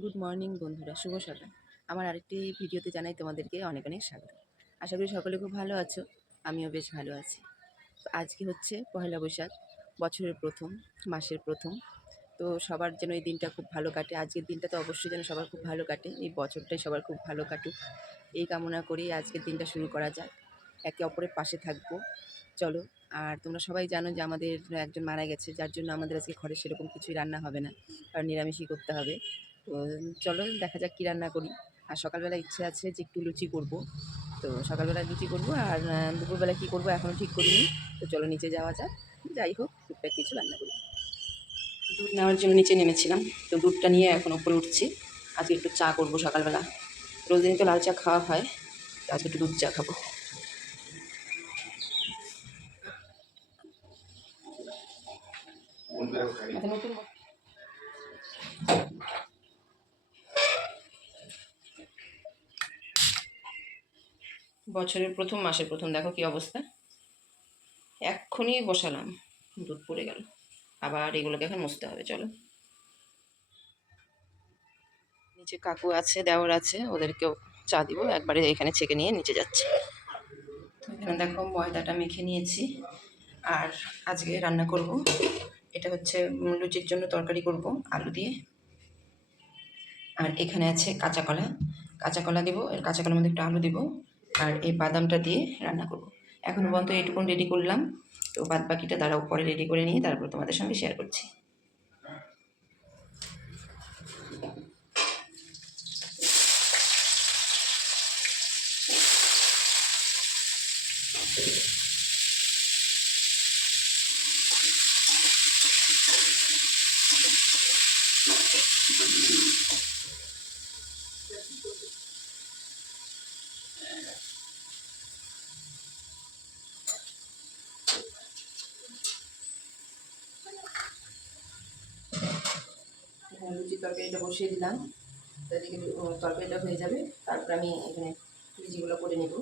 Good morning বন্ধুরা, শুভ সকাল। আমার আরেকটি ভিডিওতে জানাই তোমাদেরকে অনেক অনেক স্বাগত। আশা করি সকলে খুব ভালো আছো, আমিও বেশ ভালো আছি। তো আজকে হচ্ছে পয়লা বৈশাখ, বছরের প্রথম, মাসের প্রথম। তো সবার যেন এই দিনটা খুব ভালো কাটে। আজকের দিনটা তো অবশ্যই যেন সবার খুব ভালো কাটে, এই বছরটাই সবার খুব ভালো কাটুক, এই কামনা করেই আজকের দিনটা শুরু করা যাক। একে অপরের পাশে থাকবো, চলো। আর তোমরা সবাই জানো যে আমাদের একজন মারা গেছে, যার জন্য আমাদের আজকে ঘরে সেরকম কিছুই রান্না হবে না, কারণ নিরামিষই করতে হবে। তো চলো দেখা যাক কী রান্না করি। আর সকালবেলা ইচ্ছে আছে যে একটু লুচি করব। তো সকালবেলা লুচি করব, আর দুপুরবেলা কী করব এখনও ঠিক করিনি। তো চলো নিচে যাওয়া যাক। যাই হোক, টুকটাক কিছু রান্না করি। দুধ নেওয়ার জন্য নিচে নেমেছিলাম, তো দুধটা নিয়ে এখন উপরে উঠছি। আজকে একটু চা করব সকালবেলা। রোজ দিন তো লাল চা খাওয়া হয়, তো আজকে একটু দুধ চা খাবো। নতুন বছরের প্রথম, মাসের প্রথম, দেখো কি অবস্থা। এক্ষুনি বসালাম, দুধ পড়ে গেল। আবার এগুলোকে এখন মুছতে হবে। চলো, নিচে কাকু আছে, দেওর আছে, ওদেরকেও চা দিব। একবারে এখানে ছেঁকে নিয়ে নিচে যাচ্ছি। তো এখানে দেখো ময়দাটা মেখে নিয়েছি, আর আজকে রান্না করব। এটা হচ্ছে লুচির জন্য তরকারি করব আলু দিয়ে। আর এখানে আছে কাঁচা কলা, কাঁচা কলা দেবো, এর কাঁচা কলার মধ্যে একটু আলু দেবো, আর এই বাদামটা দিয়ে রান্না করব। এখন পর্যন্ত এইটুকুন রেডি করলাম, তো বাদ বাকিটা দাঁড়াও, পরে রেডি করে নিয়ে তারপর তোমাদের সঙ্গে শেয়ার করছি। লুচির তরকারিটা বসিয়ে দিলাম, এদিকে তরকারিটা হয়ে যাবে, তারপর আমি এখানে লুচিগুলো করে নেব।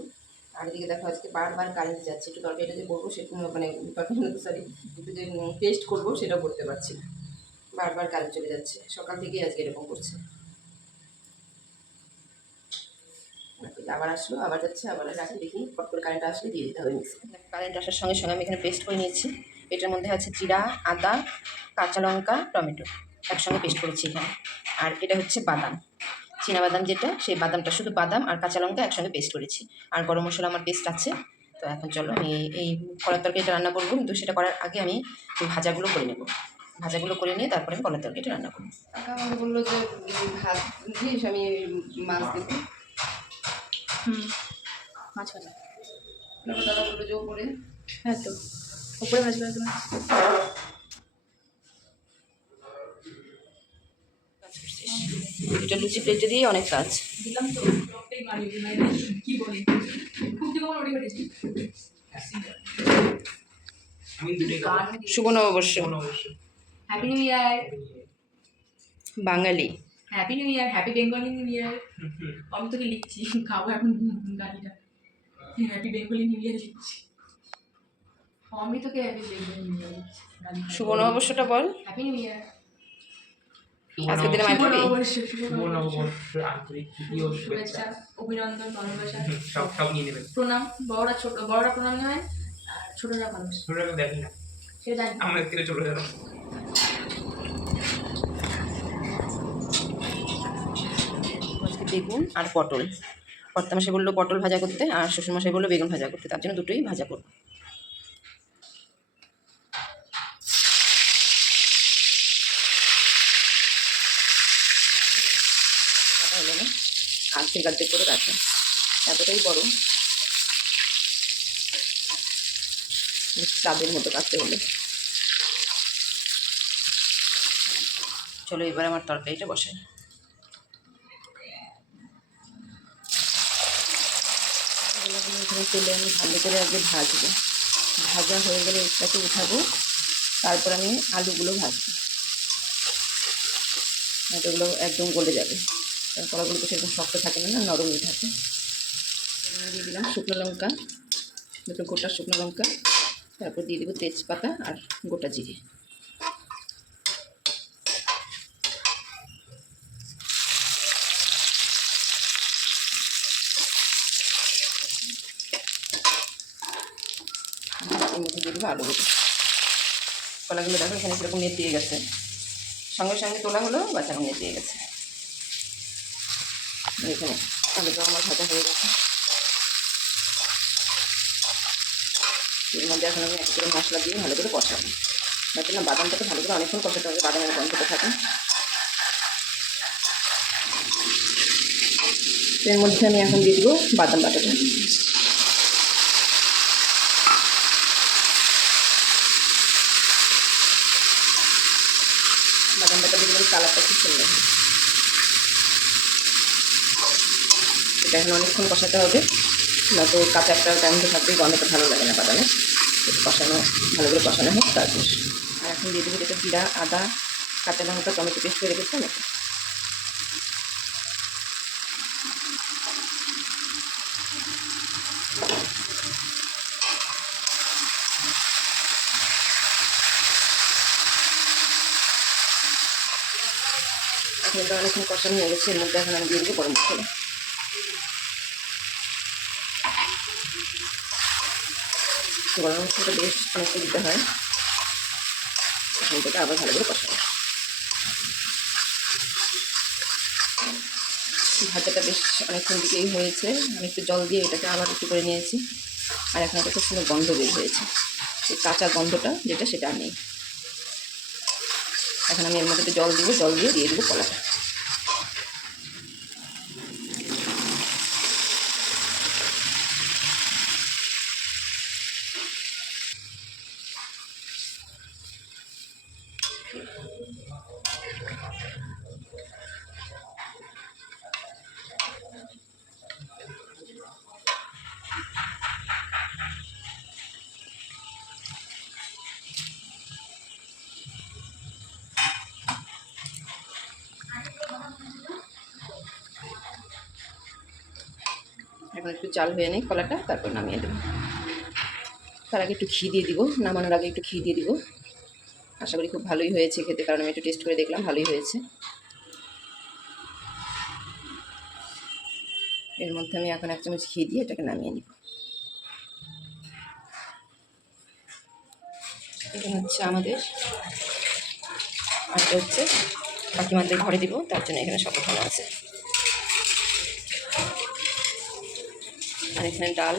আর এদিকে দেখো আজকে বারবার কারেন্ট যাচ্ছে, একটু তরকারিটা যে করবো সে মানে তরকারি সরি, একটু যে পেস্ট করবো সেটাও করতে পারছি না, বারবার কারেন্ট চলে যাচ্ছে। সকাল থেকেই আজকে এরকম করছে। আবার আসলো, আবার যাচ্ছে, আবার রাখি, দেখি ফট করে কারেন্ট আসলে দিয়ে দিতে হবে মিক্সি। কারেন্ট আসার সঙ্গে সঙ্গে আমি এখানে পেস্ট করে নিয়েছি। এটার মধ্যে আছে জিরা, আদা, কাঁচা লঙ্কা, টমেটো একসঙ্গে পেস্ট করেছি এখানে। আর এটা হচ্ছে বাদাম, বাদাম যেটা, সেই বাদামটা, শুধু বাদাম আর কাঁচা লঙ্কা একসঙ্গে পেস্ট করেছি। আর গরম মশলা আমার পেস্ট আছে। তো এখন চলো আমি এই কলার তরকারিটা রান্না করবো, কিন্তু সেটা করার আগে আমি ভাজাগুলো করে নেব। ভাজাগুলো করে নিয়ে তারপরে আমি কলার তরকারিটা রান্না করবো। কাকা আমার বললো যে ভাত দিস, আমি মাছ দেবো। মাছ ভাজা। দাদা বললো যে ওপরে। হ্যাঁ, তো উপরে ভাজবে একদম। এটা লুচি প্লেটে দিয়ে অনেক কাজ দিলাম তো কি বলি শুভ নববর্ষ, happy new year Bangali. Happy new year, happy Bengali new year. আমি তোকে লিখছি, খাবো এখন গাড়িটা। হ্যাপি বেঙ্গলি নিউ ইয়ার লিখছি। আমি তোকে হ্যাপি বেঙ্গলি নিউ ইয়ার লিখছি। শুভ নববর্ষটা বল। Happy new year. আজকের দিনে মাইক শুভ দিবি? নববর্ষ, শুভ নববর্ষ, আন্তরিক প্রীতি ও শুভেচ্ছা, অভিনন্দন, ভালোবাসা, সব নিয়ে নেবেন। প্রণাম। বড়রা ছোট, বড়রা প্রণাম নেয় আর ছোটরা ভালোবাসে। ছোটরা দেখি না, সেটা জানি আমাদের থেকে চলে যাবে। আজকে বেগুন আর পটল। কর্তামশাই বললো পটল ভাজা করতে, আর শ্বশুরমশাই বললো বেগুন ভাজা করতে, তার জন্য দুটোই ভাজা করবো। কাটা হলো না, আর্ধেক আর্ধেক করে কাটা, এতটাই বড়, চাঁদের মতো কাটতে হলো। চলো এবার আমার তরকারিটা বসাই। এখানে তেলে আমি ভালো করে আগে ভাজবো, ভাজা হয়ে গেলে এটাকে উঠাবো, তারপর আমি আলুগুলো ভাজবো। এগুলো একদম গলে যাবে, কারণ কলাগুলো তো সেরকম শক্ত থাকে না, নরমই থাকে। দিয়ে দিলাম শুকনো লঙ্কা, দুটো গোটা শুকনো লঙ্কা, তারপর দিয়ে দেবো তেজপাতা আর গোটা জিরে। দেবো আলু গুঁড়ো। কলাগুলো দেখো এখানে কীরকম নেতিয়ে গেছে, সঙ্গে সঙ্গে তোলা হলো বাচ্চাকে নেতিয়ে গেছে। এখানে আলুটাও আমার ভাজা হয়ে গেছে। এর মধ্যে এখন আমি একটা করে মশলা দিয়ে ভালো করে কষাবো। ভাবছিলাম বাদামটাকে ভালো করে অনেকক্ষণ কষাতে হবে, বাদামের গন্ধটা থাকে। এর মধ্যে আমি এখন দিয়ে দিব বাদাম বাটাটা। বাদাম বাটা দিলে কালারটা খুব সুন্দর। এটা এখন অনেকক্ষণ কষাতে হবে, না তো কাঁচা একটা গন্ধ থাকবে, গন্ধটা ভালো লাগে না বাদামে। কষানো ভালো করে কষানো হোক তারপর। আর এখন দিয়ে দেবো যেটা জিরা, আদা, কাঁচা লঙ্কা, টমেটো পেস্ট করে রেখেছিলাম এটা। এখন এটা অনেকক্ষণ কষানো হয়ে গেছে। এর মধ্যে এখন আমি দিয়ে দেবো গরম মশলা। গরম মশলাটা বেশ অনেকটা দিতে হয়। এখন এটাকে আবার ভালো করে কষাবো। ভাজাটা বেশ অনেকক্ষণ দিকেই হয়েছে। আমি একটু জল দিয়ে এটাকে আবার একটু করে নিয়েছি। আর এখন একটা খুব সুন্দর গন্ধ বের হয়েছে, এই কাঁচা গন্ধটা যেটা সেটা নেই। এখন আমি এর মধ্যে একটু জল দিব, জল দিয়ে দেবো কলাটা। এখন একটু চাল হয়ে নেই কলাটা, তারপর নামিয়ে দেবো। তার আগে একটু ঘি দিয়ে দিব, নামানোর আগে একটু ঘি দিয়ে দিব। আশা করি খুব ভালোই হয়েছে খেতে, কারণ আমি একটু টেস্ট করে দেখলাম ভালোই হয়েছে। এর মধ্যে আমি এখন 1 চামচ ঘি দিয়ে এটাকে নামিয়ে নিব। এটা হচ্ছে আমাদের, আর এটা হচ্ছে কাকিমাদের ঘরে দিব, তার জন্য এখানে সব ভালো আছে। আর এখানে ডাল,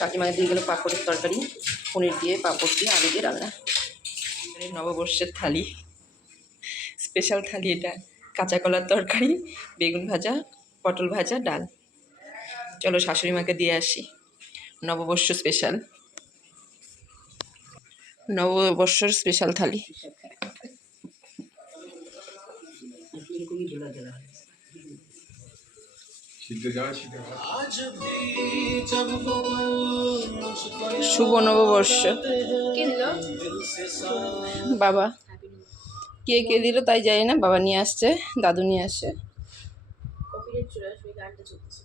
কাকিমাদের দিয়ে গেলো পাঁপড়ের তরকারি, পনির দিয়ে, পাঁপড় দিয়ে, আলু দিয়ে রান্না। নববর্ষের থালি, স্পেশাল থালি এটা। কাঁচা কলার তরকারি, বেগুন ভাজা, পটল ভাজা, ডাল। চলো শাশুড়ি মাকে দিয়ে আসি। নববর্ষ স্পেশাল, নববর্ষের স্পেশাল থালি। শুভ নববর্ষ। কে দিল? বাবা কে দিল তাই জানি না, বাবা নিয়ে আসছে, দাদু নিয়ে আসছে। কপিরাইট চলে আসবে, গানটা চলতেছে।